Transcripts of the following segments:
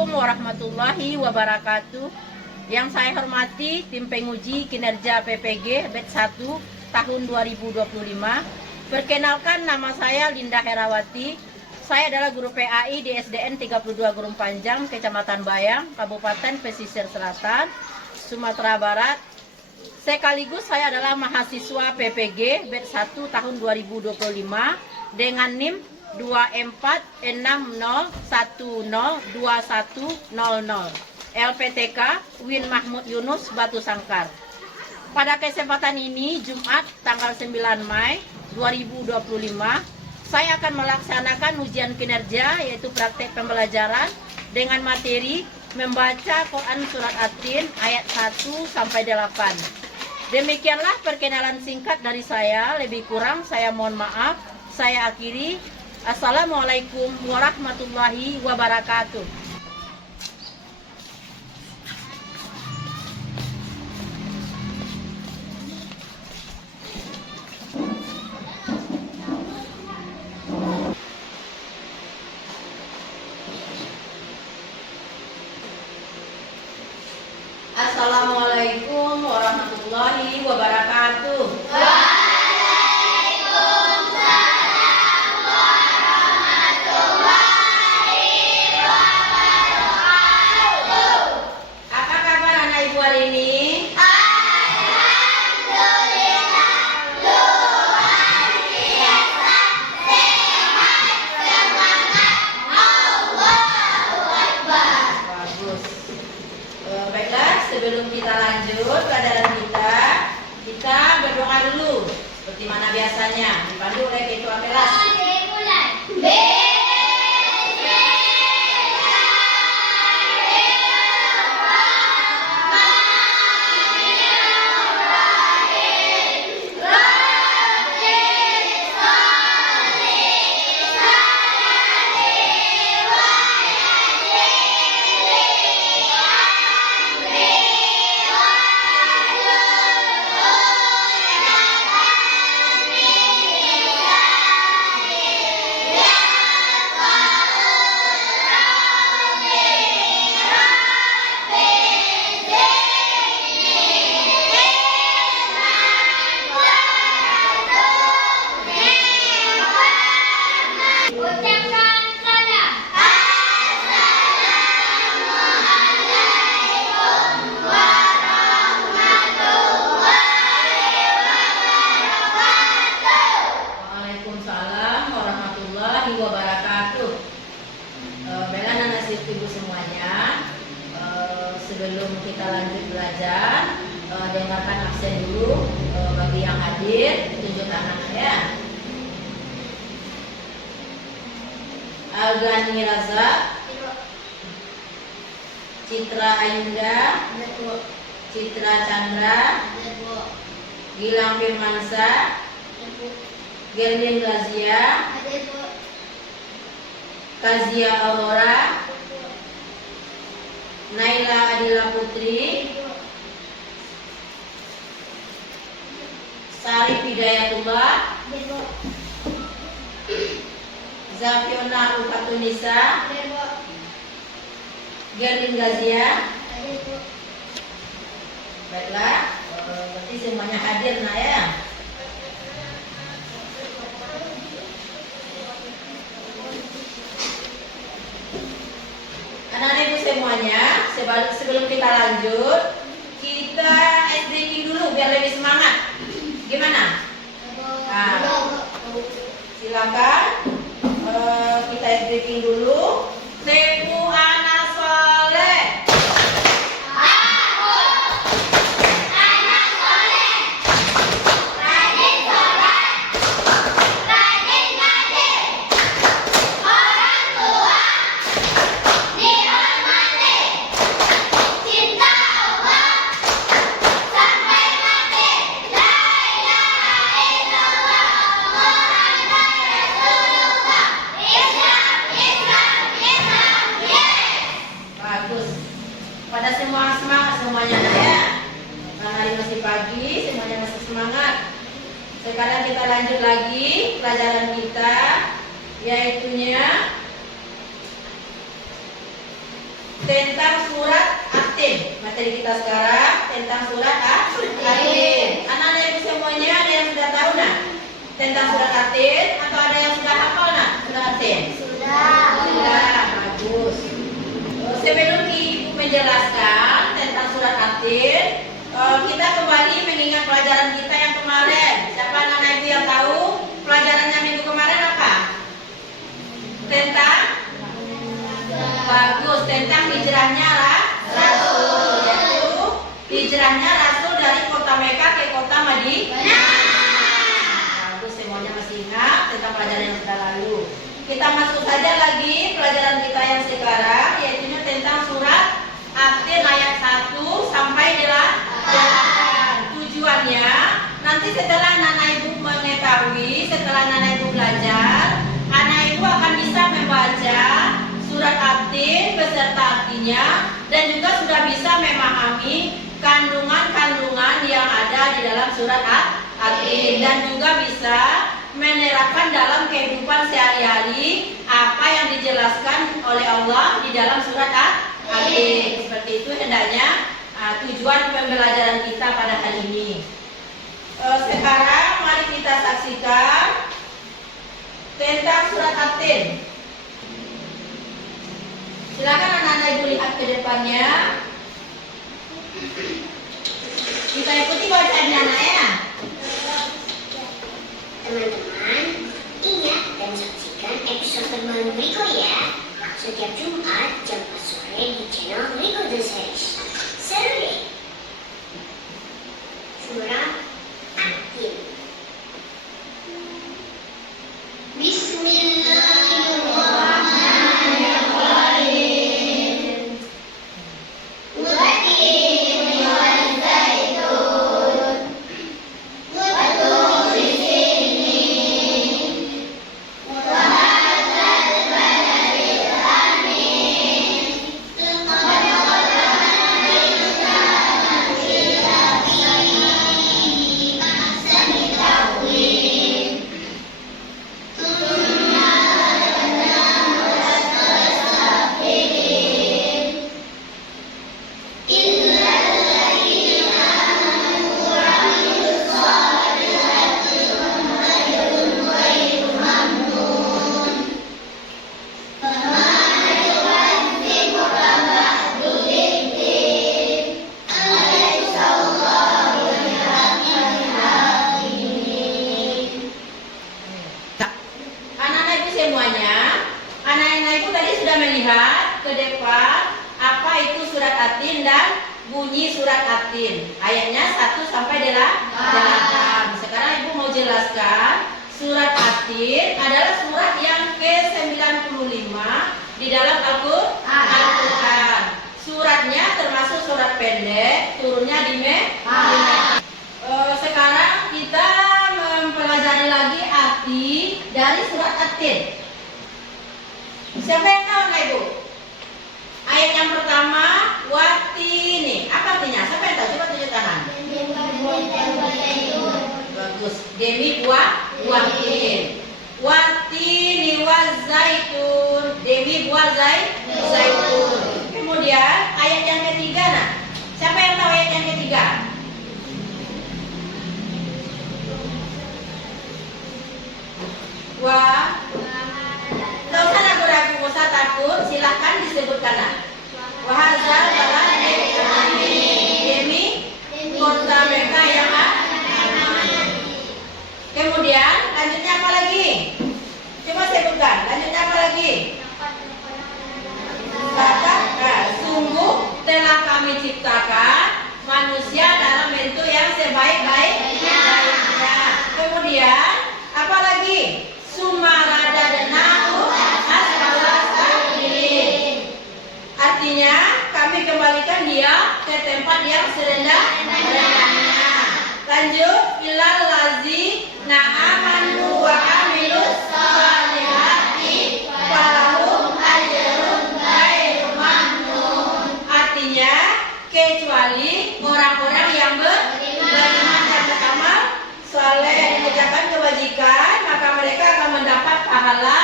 Assalamualaikum warahmatullahi wabarakatuh. Yang saya hormati tim penguji kinerja PPG batch 1 tahun 2025. Perkenalkan, nama saya Linda Herawati. Saya adalah guru PAI di SDN 32 Gurun Panjang, Kecamatan Bayang, Kabupaten Pesisir Selatan, Sumatera Barat. Sekaligus saya adalah mahasiswa PPG batch 1 tahun 2025 dengan NIM 2460102100. LPTK Win Mahmud Yunus Batu Sangkar. Pada kesempatan ini, Jumat tanggal 9 Mei 2025, saya akan melaksanakan ujian kinerja, yaitu praktek pembelajaran dengan materi membaca Quran Surat At-Tin ayat 1 sampai 8. Demikianlah perkenalan singkat dari saya. Lebih kurang saya mohon maaf. Saya akhiri. Assalamualaikum warahmatullahi wabarakatuh. Assalamualaikum warahmatullahi wabarakatuh. Waalaikumsalam warahmatullahi wabarakatuh. Apa kabar anak ibu hari ini? Alhamdulillah, luar biasa, sehat, semangat, Allahu Akbar. Bagus. Baiklah, sebelum kita lanjut pelajaran kita berdoa dulu seperti mana biasanya, dipandu oleh ketua kelas. Ucapkan salam. Assalamualaikum warahmatullahi wabarakatuh. Waalaikumsalam warahmatullahi wabarakatuh. Baiklah anak ibu semuanya, sebelum kita lanjut belajar, dengarkan absen dulu bagi yang hadir, tunjuk tangan ya. Algani Raza, Citra Ayunda, Citra Chandra, Gilang Firmansa, Gerlin Razia, Kazia Aurora, Naila Adila Putri, Sarif Hidayatullah, Zafiona Upatunisa, Gerlin Gazia. Baiklah, berarti semuanya hadir nah ya. Anak-anak ibu semuanya, sebelum kita lanjut, kita SDK dulu biar lebih semangat. Gimana? Nah, silakan kita SDK dulu. Tepu anak soleh. Aku anak soleh, rajin sholat, rajin ngaji, orang tua dihormati, cinta Allah sampai mati. La ilaha illallah Muhammad Rasulullah. Islam, Islam, Islam, yes. Bagus. Pada semua semangat semuanya ya. Karena hari masih pagi, semuanya masih semangat. Sekarang kita lanjut lagi pelajaran kita, yaitunya tentang surat At-Tin. Materi kita sekarang tentang surat At-Tin. Anak-anak ibu semuanya ada yang sudah tahu nak tentang surat At-Tin atau ada yang sudah hafal nak surat At-Tin? Sudah, bagus. Sebelum ibu menjelaskan tentang surat At-Tin, kita kembali mengingat pelajaran kita yang kemarin. Siapa anak-anak ibu yang tahu pelajarannya minggu kemarin apa? Tentang bagus, tentang hijrahnya Rasul, yaitu hijrahnya Rasul dari kota Mekah ke kota Madinah. Bagus, semuanya masih ingat tentang pelajaran yang sudah lalu. Kita masuk saja lagi pelajaran kita yang sekarang, yaitu tentang surat At-Tin ayat 1 sampai 8. Tujuannya nanti setelah anak ibu mengetahui, setelah anak ibu belajar, anak ibu akan bisa membaca surat At-Tin beserta artinya dan juga sudah bisa memahami kandungan-kandungan yang ada di dalam surat At-Tin dan juga bisa menerapkan dalam kehidupan sehari-hari apa yang dijelaskan oleh Allah di dalam surat At-Tin. Seperti itu hendaknya tujuan pembelajaran kita pada hari ini. Sekarang mari kita saksikan tentang surat At-Tin. Silakan anak-anak ibu lihat ke depannya. Kita ikuti bacaannya anak ya. Teman-teman, ingat dan saksikan episode terbaru Riko ya. Setiap Jumat jam 4 sore di channel Riko The Series. Seru deh. Surah At-Tin. Bismillahirrahmanirrahim. Wat-tin waz-zaitun. Wat-turi sinin. Wa hadzal baladil amin. Laqad khalaqnal insana fi ahsani taqwim. Thumma radadnahu asfala safilin. Illa alladziina amanu wa 'amilus shalihati lahum ajrun ghairu mamnun. Fama yu'adzibuka ba'du bid-din. Alaysa Allahu bi'ahkamil hakimin. Anak-anak ibu semuanya, anak-anak ibu tadi sudah melihat ke depan apa itu surat At-Tin dan bunyi surat At-Tin. Ayatnya 1 sampai 8. Sekarang ibu mau jelaskan surat At-Tin adalah surat yang ke-95 di dalam Al-Quran. Suratnya termasuk surat pendek, turunnya di Mekah. Sekarang kita mempelajari lagi arti dari surat At-Tin. Siapa yang tahu anak ibu? Ayat yang pertama, Wat-Tin. Apa artinya? Siapa yang tahu? Coba tunjuk tangan. Bagus. Demi buah Tin. Wat-tin waz-zaitun. Demi buah zaitun. Kemudian ayat yang ketiga, nah. Siapa yang tahu ayat yang ketiga? Wah, nggak usah ragu-ragu, nggak usah takut, silahkan disebutkan. Wahazal baladil amin. Demi kota Mekah yang aman. Kemudian lanjutnya apa lagi? Coba sebutkan. Lanjutnya apa lagi? Sungguh telah kami ciptakan manusia dalam bentuk yang sebaik-baiknya. Kemudian apa lagi? Sumaradadnahu asfala safilin. Artinya kami kembalikan dia ke tempat yang serendah-rendahnya. Lanjut, ilal ladzina amanu wa 'amilus shalihati falahum ajrun ghairu mamnun. Artinya kecuali orang-orang yang beriman dan beramal saleh, mengerjakan kebajikan, maka mereka akan mendapat pahala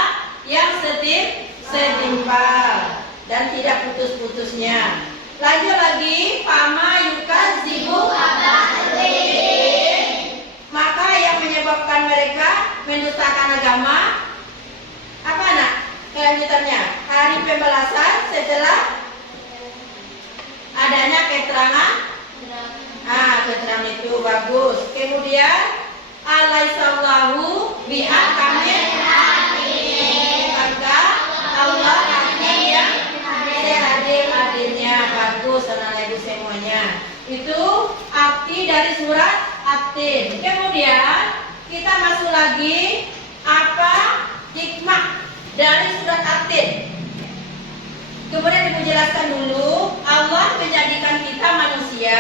yang setimpal. dan tidak putus-putusnya. Lanjut lagi, fama yukadzibu maka yang menyebabkan mereka mendustakan agama apa nak? Kelanjutannya, hari pembalasan setelah adanya keterangan. Keterangan itu bagus. Kemudian alaihissallahu bi'akamil hakim, maka Allah hakim yang seadil-adilnya. Bagus anak ibu semuanya. Itu arti dari surat At-Tin. Kemudian kita masuk lagi, apa hikmah dari surat At-Tin. Kemudian ibu jelaskan dulu, Allah menjadikan kita manusia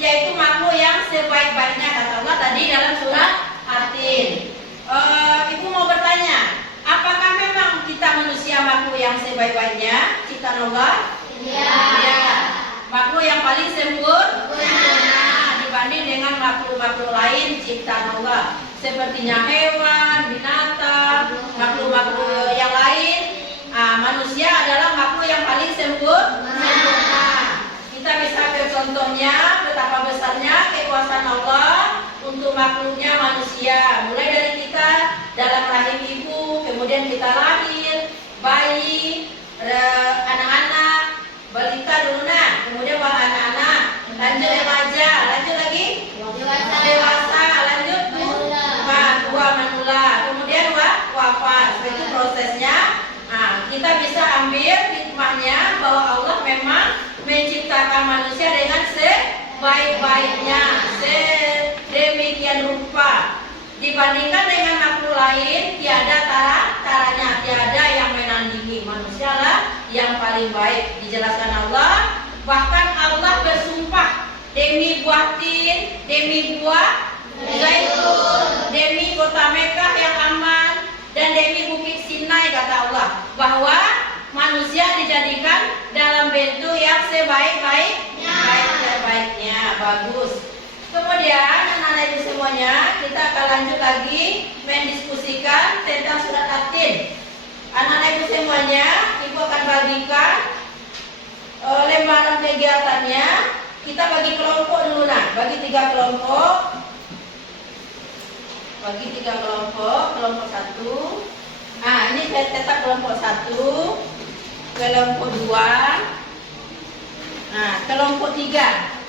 yaitu makhluk yang sebaik-baiknya, kata Allah tadi dalam surat At-Tin. Ibu mau bertanya, apakah memang kita manusia makhluk yang sebaik-baiknya ciptaan Allah? Ya. Makhluk yang paling sempurna dibanding dengan makhluk-makhluk lain ciptaan Allah, sepertinya hewan, binatang, makhluk-makhluk yang lain. Manusia adalah makhluk yang paling sempurna. Kita bisa ambil contohnya betapa besarnya kekuasaan Allah untuk makhluknya manusia. Mulai dari kita dalam rahim ibu, kemudian kita lahir, bayi, anak-anak, balita dulu kemudian anak-anak, lanjut remaja, lanjut lagi dewasa, lanjut tua manula, kemudian wafat. Itu prosesnya. Kita bisa ambil hikmahnya bahwa Allah memang menciptakan manusia dengan sebaik-baiknya, sedemikian rupa. Dibandingkan dengan makhluk lain, tiada taranya, tiada yang menandingi. Manusia lah yang paling baik. Dijelaskan Allah, bahkan Allah bersumpah demi buah tin, demi buah zaitun, demi kota Mekah yang aman, dan demi bukit Sinai, kata Allah, bahwa manusia dijadikan dalam bentuk yang sebaik-baiknya. Bagus. Kemudian anak-anak ibu semuanya, kita akan lanjut lagi mendiskusikan tentang surat At-Tin. Anak-anak ibu semuanya, ibu akan bagikan lembaran kegiatannya. Kita bagi kelompok dulu bagi 3 kelompok. Bagi 3 kelompok, kelompok 1. Ini saya tetap kelompok 1, kelompok 2, kelompok 3.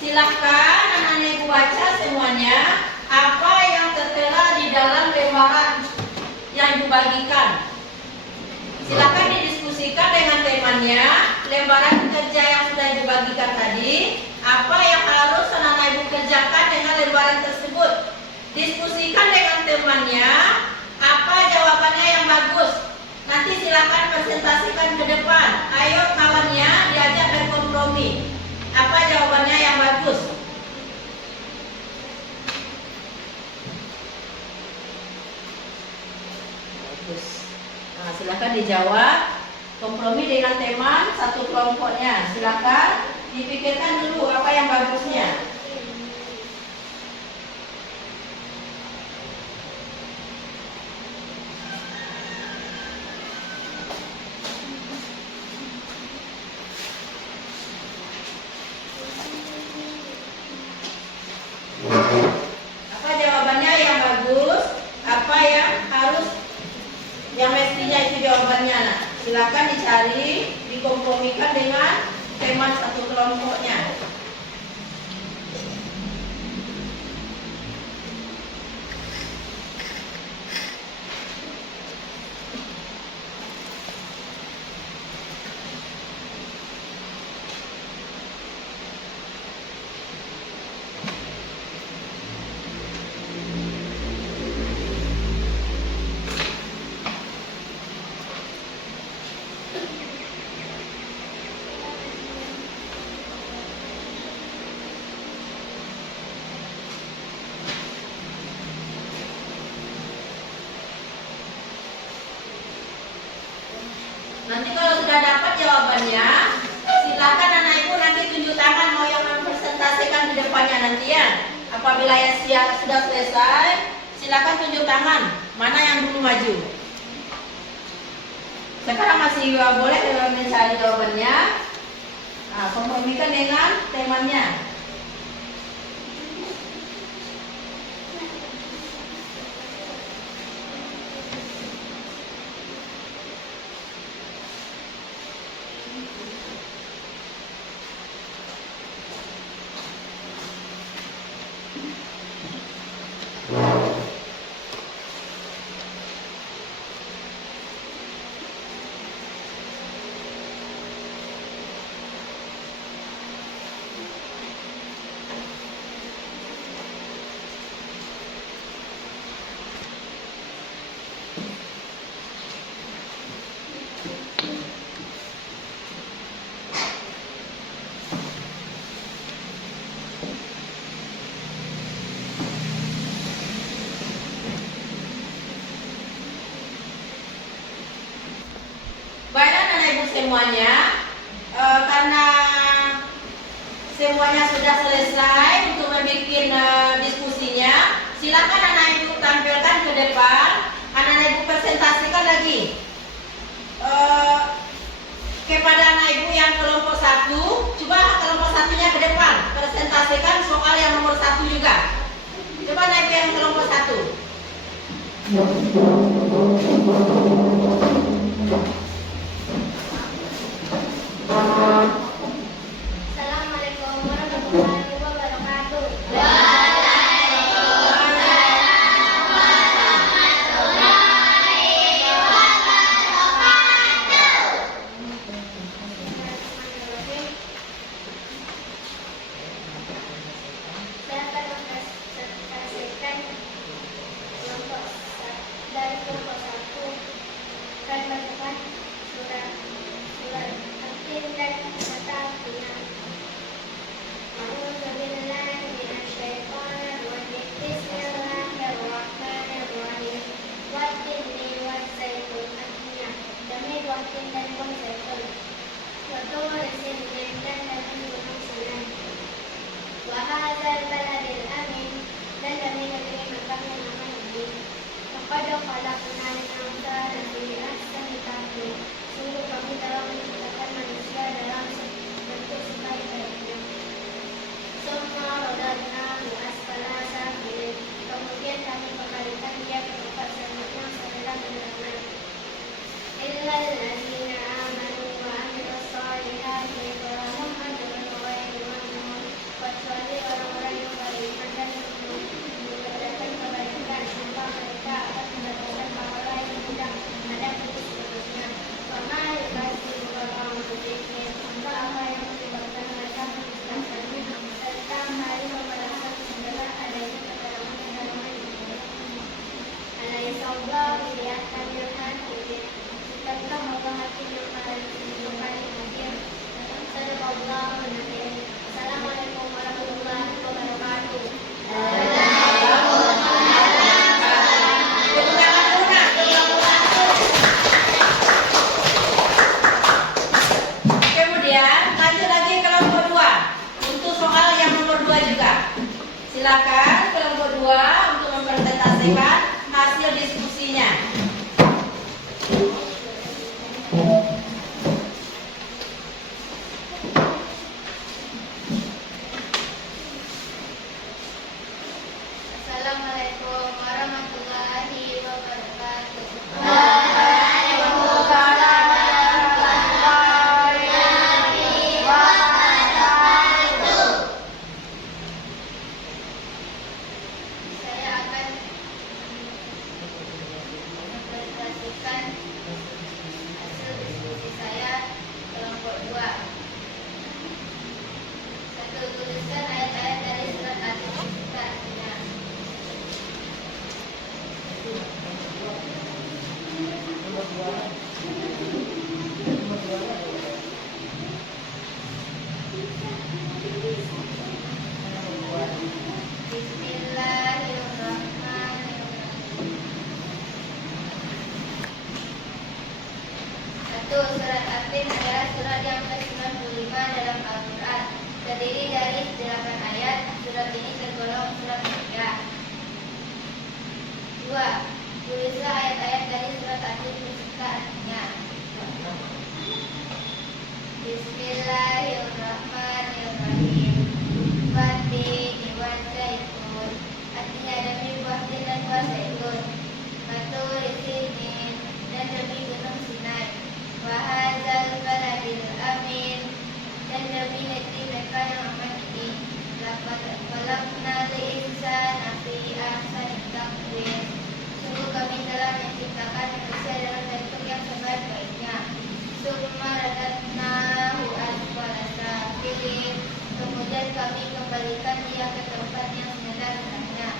Silahkan anak-anak ibu baca semuanya apa yang tertera di dalam lembaran yang ibu bagikan. Silahkan didiskusikan dengan temannya. Lembaran kerja yang sudah ibu bagikan tadi, apa yang harus anak-anak ibu kerjakan dengan lembaran tersebut. Diskusikan dengan temannya, apa jawabannya yang bagus. Nanti silakan presentasikan ke depan. Ayo kawannya diajak berkompromi. Apa jawabannya yang bagus? Bagus. Silakan dijawab. Kompromi dengan teman satu kelompoknya. Silakan dipikirkan dulu apa yang bagusnya. Apa jawabannya yang bagus? Apa yang harus, yang mestinya itu jawabannya. Silakan dicari, dikompromikan dengan teman satu kelompoknya. Nanti kalau sudah dapat jawabannya, silakan anak ibu nanti tunjuk tangan mau yang mempresentasikan di depannya nanti ya. Apabila ya sudah selesai, silakan tunjuk tangan mana yang dulu maju. Sekarang masih boleh mencari jawabannya. Nah, kompromikan dengan temanya. Baiklah anak ibu semuanya, karena semuanya sudah selesai untuk membuat diskusinya, silakan anak ibu tampilkan ke depan. Anak ibu presentasikan lagi kepada anak ibu yang kelompok 1. Coba kelompok 1-nya ke depan, presentasikan soal yang nomor 1 juga. Coba anak ibu yang kelompok 1. Assalamualaikum warahmatullahi wabarakatuh. Saya akan mempresentasikan dari kelompok 1 dan bacakan surat Al-Tin dan kata artinya. Bismillahirrahmanirrahim. Wat-tini wat-zaitun artinya demi watin dan buah zaitun. Wa-tur sinin dan demi gunung Sinan. Wa hadzal baladil amin dan demi negeri Mekah yang aman ini. Laqad khalaqnal insana fi ahsani taqwim. Sungguh kami telah menciptakan manusia dalam bentuk sebaik-baiknya. Summa radadnahu asfala safilin. Kemudian kami kembalikan dia ke tempat semula setelah mendengar. Illal ladzina amanu wa amilus solihati falahum ajrun ghairu mamnun. Kecuali orang-orang yang beriman dan mengerjakan kebaikan, maka mereka akan mendapatkan pahala yang tidak ada putus putusnya. Wama yukazzibuka ba'du bidzikr. Maka apa yang menyebabkan mereka mendustakannya tentang hari pembalasan setelah adanya keterangan-keterangan ini. Alaihissallahu biahkamil hakimin. Bukankah Allah hakim yang paling hakim? Sadaqallahu al-azim. Assalamualaikum warahmatullahi wabarakatuh. Kemudian lanjut lagi kelompok 2 untuk soal yang nomor 2 juga. Silakan kelompok 2 untuk mempresentasikan hasil diskusinya. Assalamualaikum warahmatullahi wabarakatuh. Saya akan kami kembalikan dia ke tempat yang sebenarnya.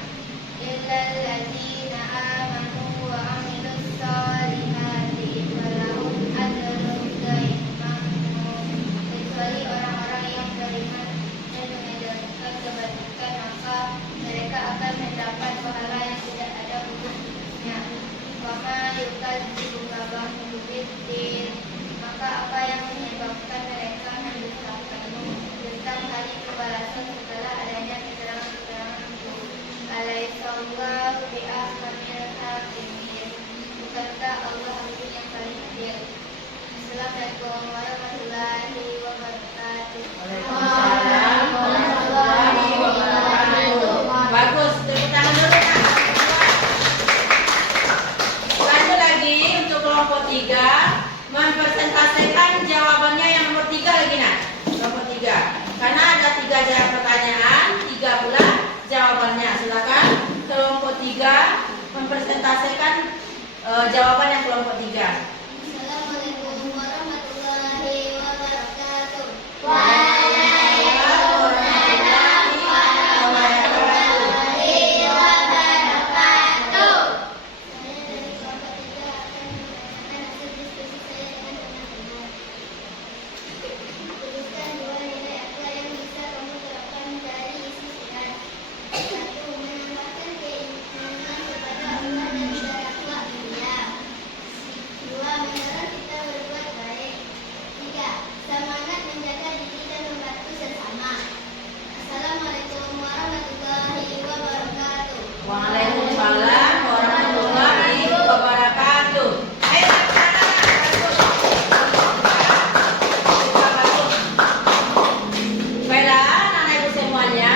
Illal ladzina amanu wa amilus solihati walahum ajrun ghairu mamnun. Kecuali orang-orang yang beriman dan mengerjakan kebajikan, maka mereka akan mendapat pahala yang tidak ada putusnya. Wa ma yukadzibu ba'du biddin. Maka apa yang menyebabkan mereka mendustakanmu tentang hari pembalasan setelah adanya keterangan-keterangan itu? Alaihissallahu bi'ahkamil hakimin. Bukankah Allah Hakim yang paling adil? Assalamualaikum warahmatullahi wabarakatuh. Waalaikumsalam warahmatullahi wabarakatuh. Bagus, tepuk tangan dulu Kak. Lanjut lagi untuk kelompok 3, mempresentasikan jawabannya yang nomor 3 lagi nak. Nomor 3. Karena ada 3 pertanyaan, 3 pula jawabannya. Silakan kelompok 3 mempresentasikan jawaban yang kelompok 3. Assalamualaikum warahmatullahi wabarakatuh. Tuliskan 2 nilai akhlak yang bisa kamu terapkan dari isi surat. 1. Menambahkan keimanan kepada Allah dan berakhlak mulia. 2. Mendorong kita berbuat baik. 3. Semangat menjaga diri dan membantu sesama. Assalamualaikum warahmatullahi wabarakatuh. Waalaikumsalam warahmatullahi wabarakatuh. Ayo baiklah anak-anak ibu semuanya,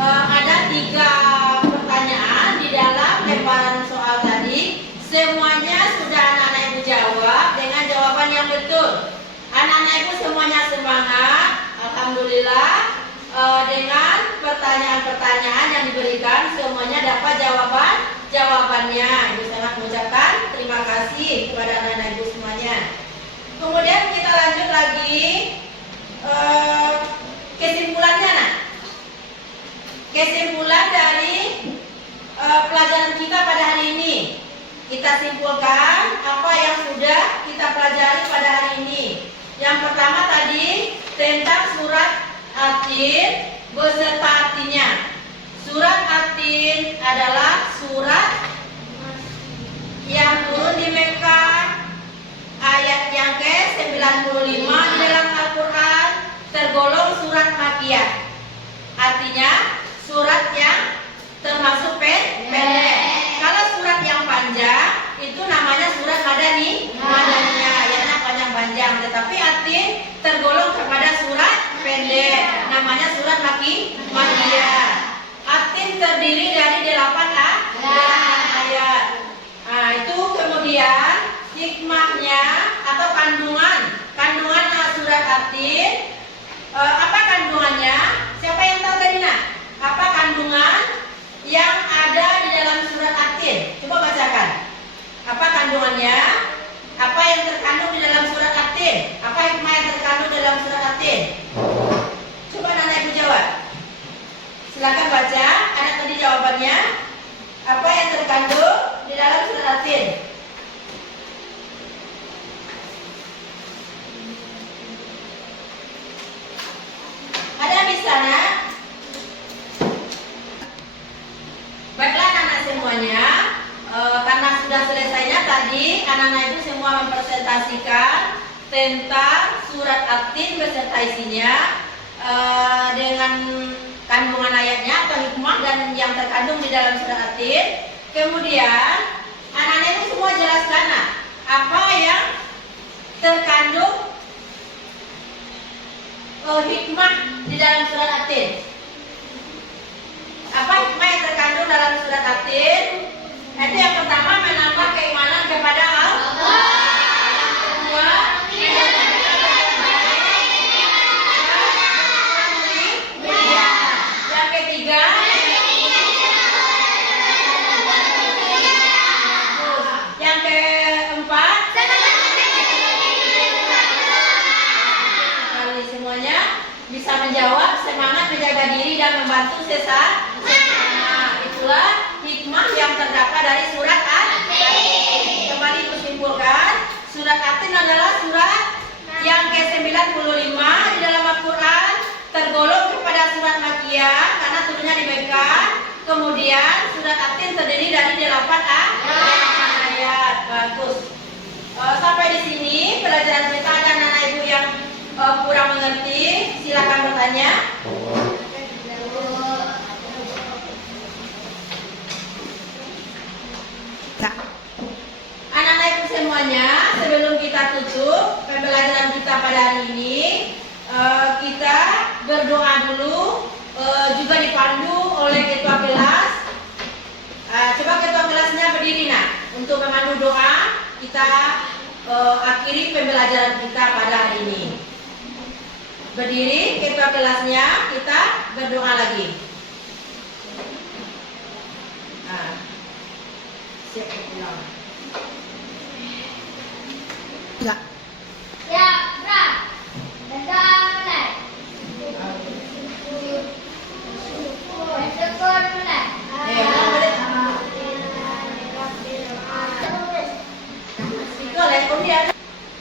ada 3 pertanyaan di dalam lemparan soal tadi. Semuanya sudah anak-anak ibu jawab dengan jawaban yang betul. Anak-anak ibu semuanya semangat, alhamdulillah. Dengan pertanyaan-pertanyaan yang diberikan semuanya dapat jawabannya. Ibu sangat mengucapkan terima kasih kepada anak-anak ibu semuanya. Kemudian kita lanjut lagi kesimpulannya nak. Kesimpulan dari pelajaran kita pada hari ini. Kita simpulkan apa yang sudah kita pelajari pada hari ini. Yang pertama tadi tentang surat At-Tin beserta artinya. Surat At-Tin adalah surat yang turun di Mekah, ayat yang ke-95 di dalam Al-Quran, tergolong surat Makkiyah. Artinya surat yang termasuk pendek. Kalau surat yang panjang itu namanya surat Madaniyah, ayatnya panjang-panjang. Tetapi At-Tin tergolong kepada surat pendek, namanya surat Makkiyah. At-Tin terdiri dari 8 ayat. Nah, itu kemudian hikmahnya atau kandungan surat At-Tin. Apa kandungannya? Siapa yang tahu tadi nak? Apa kandungan yang ada di dalam surat At-Tin? Coba bacakan. Apa kandungannya? Apa yang terkandung di dalam surat At-Tin? Apa hikmah yang terkandung dalam surat At-Tin? Coba anak ibu jawab. Silakan baca. Ada tadi jawabannya. Apa yang terkandung di dalam surat At-Tin? Ada di sana? Baiklah anak-anak semuanya, karena sudah selesainya tadi anak-anak itu semua mempresentasikan tentang surat At-Tin beserta isinya, dengan kandungan ayatnya atau hikmah dan yang terkandung di dalam surat At-Tin. Kemudian anak-anak itu semua jelaskan apa yang terkandung hikmah di dalam surat At-Tin. Apa hikmah yang terkandung dalam surat At-Tin? Itu yang pertama, menambah keimanan kepada Allah. Kedua, yang ketiga, yang keempat, semuanya bisa menjawab. semangat menjaga diri dan membantu sesama. Itulah hikmah yang terdapat dari surat At-Tin. Kembali kusimpulkan, surat At-Tin adalah surat yang ke-95 di dalam Al-Quran, tergolong kepada surat Makkiyah karena turunnya di Mekah. Kemudian surat At-Tin terdiri dari 8 ayat. Bagus. Sampai di sini pelajaran kita. Ada anak ibu yang kurang mengerti, silakan bertanya. Anak-anak ibu semuanya, sebelum kita tutup pembelajaran kita pada hari ini, kita berdoa dulu, juga dipandu oleh ketua kelas. Coba ketua kelasnya berdiri nak, untuk memandu doa. Kita akhiri pembelajaran kita pada hari ini. Berdiri ketua kelasnya, kita berdoa lagi. Siap pulang. Ya, Bra. Berdoa mulai. Bersyukur mulai.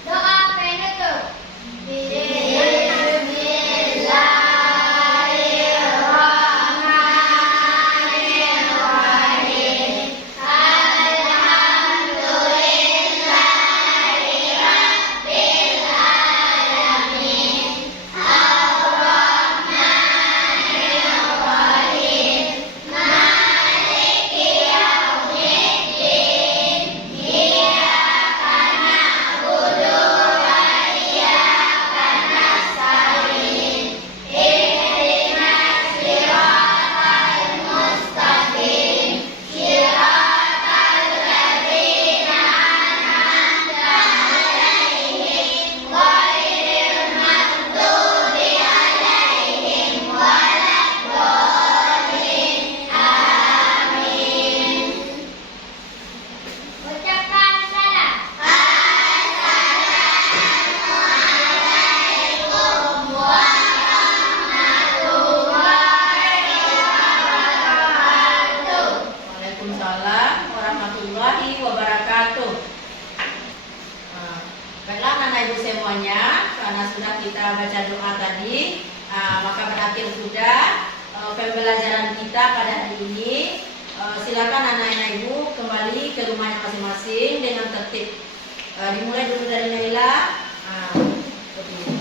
Doa penutup. Ucapkan salam. Waalaikumsalam warahmatullahi wabarakatuh. Baiklah anak ibu semuanya, karena sudah kita baca doa tadi, maka berakhir sudah pembelajaran kita pada hari ini. Silakan anak-anak ibu kembali ke rumahnya masing-masing dengan tertib. Dimulai dulu dari Naila. Seperti ini.